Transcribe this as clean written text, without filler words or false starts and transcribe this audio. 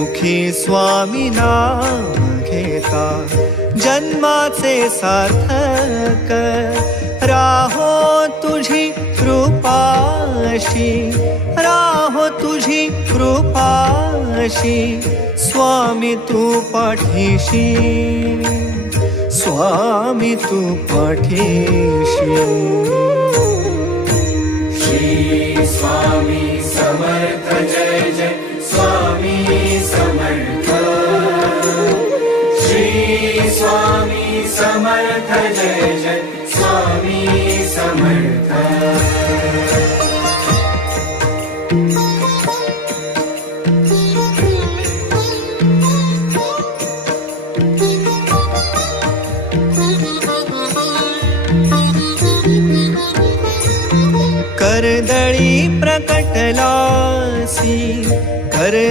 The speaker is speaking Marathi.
मुखी स्वामी नाम घेता जन्माचे सार्थक राहो तुझी कृपाशी, राहो तुझी कृपाशी स्वामी तू पाठीशी, स्वामी तू पाठीशी। श्री स्वामी समर्थ जय जय स्वामी समर्थ, श्री स्वामी समर्थ जय जय स्वामी समर्थ। कर्दळी प्रकटलासी, कर्दळी